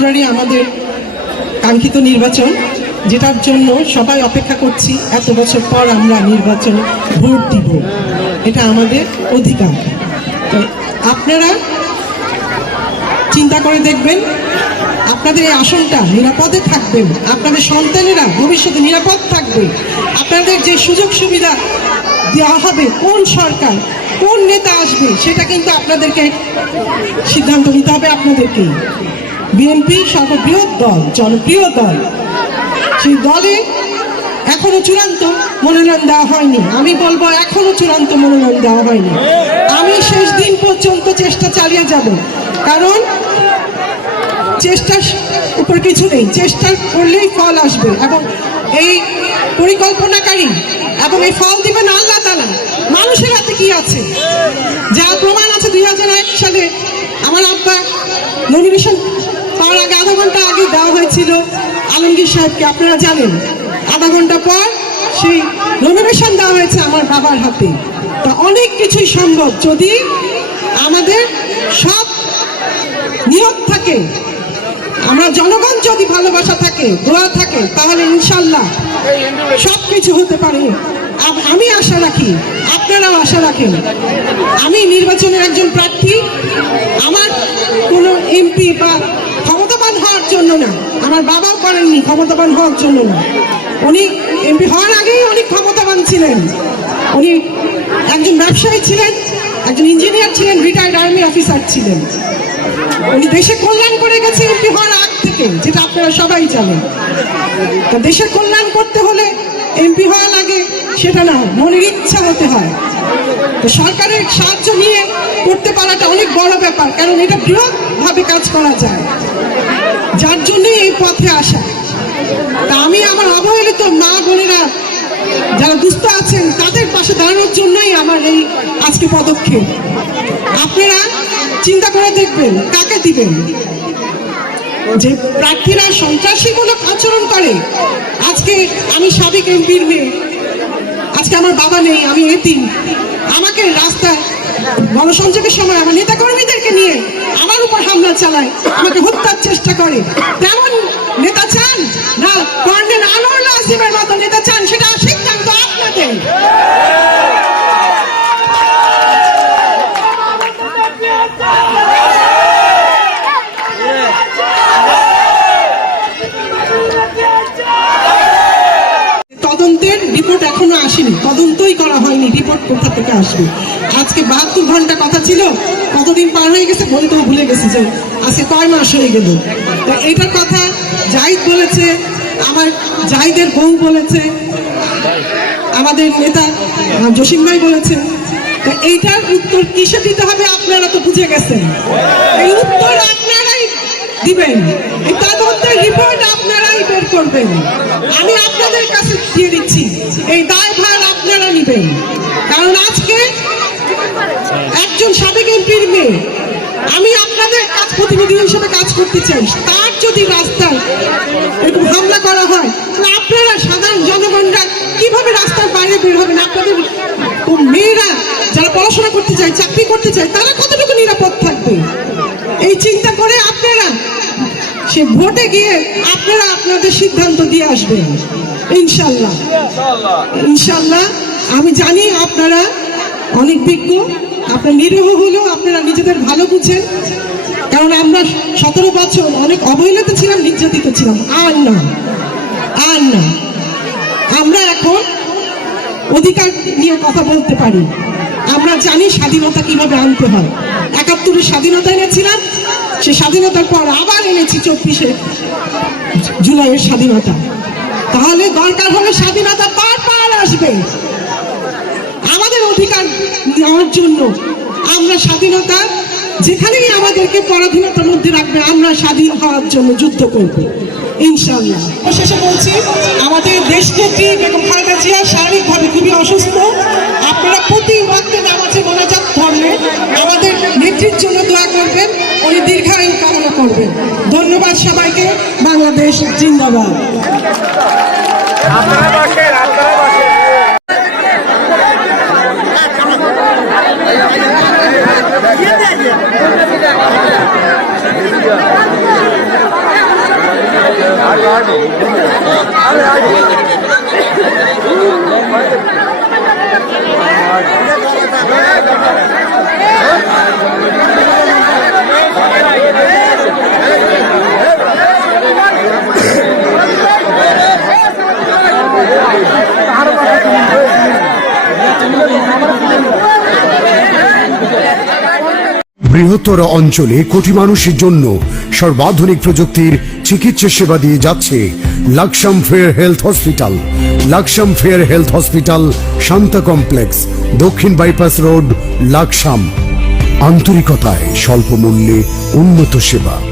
ফেব্রুয়ারি আমাদের কাঙ্ক্ষিত নির্বাচন, যেটার জন্য সবাই অপেক্ষা করছি। এত বছর পর আমরা নির্বাচনে ভোট দিব, এটা আমাদের অধিকার। তো আপনারা চিন্তা করে দেখবেন, আপনাদের এই আসনটা নিরাপদে থাকবেন, আপনাদের সন্তানেরা ভবিষ্যতে নিরাপদ থাকবে। আপনাদের যে সুযোগ সুবিধা দেওয়া হবে, কোন সরকার কোন নেতা আসবে, সেটা কিন্তু আপনাদেরকে সিদ্ধান্ত নিতে হবে আপনাদেরকেই। বিএনপি সর্ববৃহৎ দল, জনপ্রিয় দল, সেই দলে এখনো চূড়ান্ত মনোনয়ন দেওয়া হয়নি। আমি বলবো এখনো চূড়ান্ত মনোনয়ন দেওয়া হয়নি। আমি শেষ দিন পর্যন্ত চেষ্টা চালিয়ে যাব, কারণ চেষ্টার উপর কিছু নেই, চেষ্টা করলেই ফল আসবে। এবং এই পরিকল্পনাকারী এবং এই ফল দিবেন আল্লাহ তাআলা। মানুষের হাতে কি আছে? যা প্রমাণ আছে 2001 সালে আমার আব্বা নমিনেশন পাওয়ার আগে আধা ঘন্টা আগে দেওয়া হয়েছিল আলমগীর সাহেবকে, আপনারা জানেন। আধা ঘন্টা পর সেই নমিনেশন দেওয়া হয়েছে আমার বাবার হাতে। তা অনেক কিছুই সম্ভব যদি আমাদের সব নিয়ত থাকে, আমরা জনগণ যদি ভালোবাসা থাকে, দোয়া থাকে, তাহলে ইনশাল্লাহ সবকিছু হতে পারে। আমি আশা রাখি, আপনারাও আশা রাখেন। আমি নির্বাচনের একজন প্রার্থী, আমার কোনো এমপি বা ক্ষমতাবান হওয়ার জন্য না, আমার বাবাও করেননি ক্ষমতাবান হওয়ার জন্য না। উনি এমপি হওয়ার আগেই অনেক ক্ষমতাবান ছিলেন। উনি একজন ব্যবসায়ী ছিলেন, একজন ইঞ্জিনিয়ার ছিলেন, রিটায়ার্ড আর্মি অফিসার ছিলেন। উনি দেশের কল্যাণ করে গেছে এমপি হওয়ার আগ থেকে, যেটা আপনারা সবাই জানেন। তা দেশের কল্যাণ করতে হলে এমপি হওয়া লাগে সেটা না, মনের ইচ্ছা হতে হয়। তো সরকারের সাহায্য নিয়ে করতে পারাটা অনেক বড় ব্যাপার, কারণ এটা বৃহৎভাবে কাজ করা যায়, যার জন্যই এই পথে আসা। তা আমি আমার অবহেলিত মা বোনেরা যারা দুস্থ আছেন তাদের পাশে দাঁড়ানোর জন্যই আমার এই আজকে পদক্ষেপ। আপনারা চিন্তা করে দেখবেন কাকে দিবেন। যে প্রার্থীরা সন্ত্রাসীমূলক আচরণ করে, আজকে আমি সাবেক এমপির মেয়ে, আজকে আমার বাবা নেই, আমি এতিম, আমাকে রাস্তায় গণসংযোগের সময় আমার নেতা কর্মীদেরকে নিয়ে আমার উপর হামলা চালায়, আমাকে হত্যার চেষ্টা করে। তেমন নেতা চান না কর্নেল আনোয়ার নাসিমের মতো নেতা চান, সেটা সিদ্ধান্ত আপনাদের। তদন্তের রিপোর্ট এখনো আসেনি, তদন্তই করা হয়নি, রিপোর্ট কোথা থেকে আসবে? আজকে 72 ঘন্টা কথা ছিল, কতদিন পার হয়ে গেছে বলতেও ভুলে গেছি যে আজকে কয় মাস হয়ে গেল। তো এইটার কথা জাহিদ বলেছে, আমার জাহিদের বউ বলেছে, আমাদের নেতা জসিম ভাই বলেছেন। তো এইটার উত্তর কিসে দিতে হবে আপনারা তো বুঝে গেছেন, এই উত্তর আপনারাই দিবেন, এই তদন্তের রিপোর্ট আপনারাই বের করবেন। আমি আপনাদের কাছে দিয়ে দিচ্ছি, এই দায়ভার আপনারা নেবেন। কারণ আজকে একজন সাবেক এমপির মেয়ে, আমি আপনাদের কাজ প্রতিনিধি হিসেবে কাজ করতে চাই। তার যদি রাস্তায় এরকম হামলা করা হয়, তাহলে আপনারা সাধারণ জনগণরা কিভাবে রাস্তার বাইরে বের হবেন? আপনাদের মেয়েরা যারা পড়াশোনা করতে চায়, চাকরি করতে চায়, তারা কতটুকু নিরাপদ থাকবে? এই চিন্তা করে আপনারা সে ভোটে গিয়ে আপনারা আপনাদের সিদ্ধান্ত দিয়ে আসবেন ইনশাল্লাহ। ইনশাল্লাহ আমি জানি আপনারা অনেক বিজ্ঞ, আপনার নিরীহ হলেও আপনারা নিজেদের ভালো বুঝেন। কারণ আমরা 17 বছর অনেক অবহেলিত ছিলাম, নির্যাতিত ছিলাম। আর না, আর না, আমরা এখন অধিকার নিয়ে কথা বলতে পারি। আমরা জানি স্বাধীনতা কিভাবে আনতে হয়। 71-এর স্বাধীনতা এনেছিলাম, সে স্বাধীনতার পর আবার এনেছি 24শে জুলাইয়ের স্বাধীনতা। তাহলে দরকার হলে স্বাধীনতা পার আসবে। আমাদের অধিকার নেওয়ার জন্য আমরা স্বাধীনতা, যেখানেই আমাদেরকে পরাধীনতার মধ্যে রাখবে, আমরা স্বাধীন হওয়ার জন্য যুদ্ধ করব ইনশাআল্লাহ। শেষে বলছি, আমাদের দেশনেত্রী বেগম খালেদা জিয়া শারীরিকভাবে খুবই অসুস্থ। আপনারা প্রতি ওয়াক্তে নামাজে মোনাজাত ধরলে আমাদের নেত্রীর জন্য দোয়া করবেন, উনি দীর্ঘায়ু কামনা করবেন। ধন্যবাদ সবাইকে। বাংলাদেশ জিন্দাবাদ। বৃহত্তর অঞ্চলে কোটি মানুষের জন্য সর্বাধুনিক প্রযুক্তির চিকিৎসা সেবা দিয়ে যাচ্ছে Laksam fair health hospital. Laksam fair health hospital, Shanta complex, দক্ষিণ বাইপাস রোড, লাকসাম। আন্তরিকতায় স্বল্প মূল্যে উন্নত সেবা।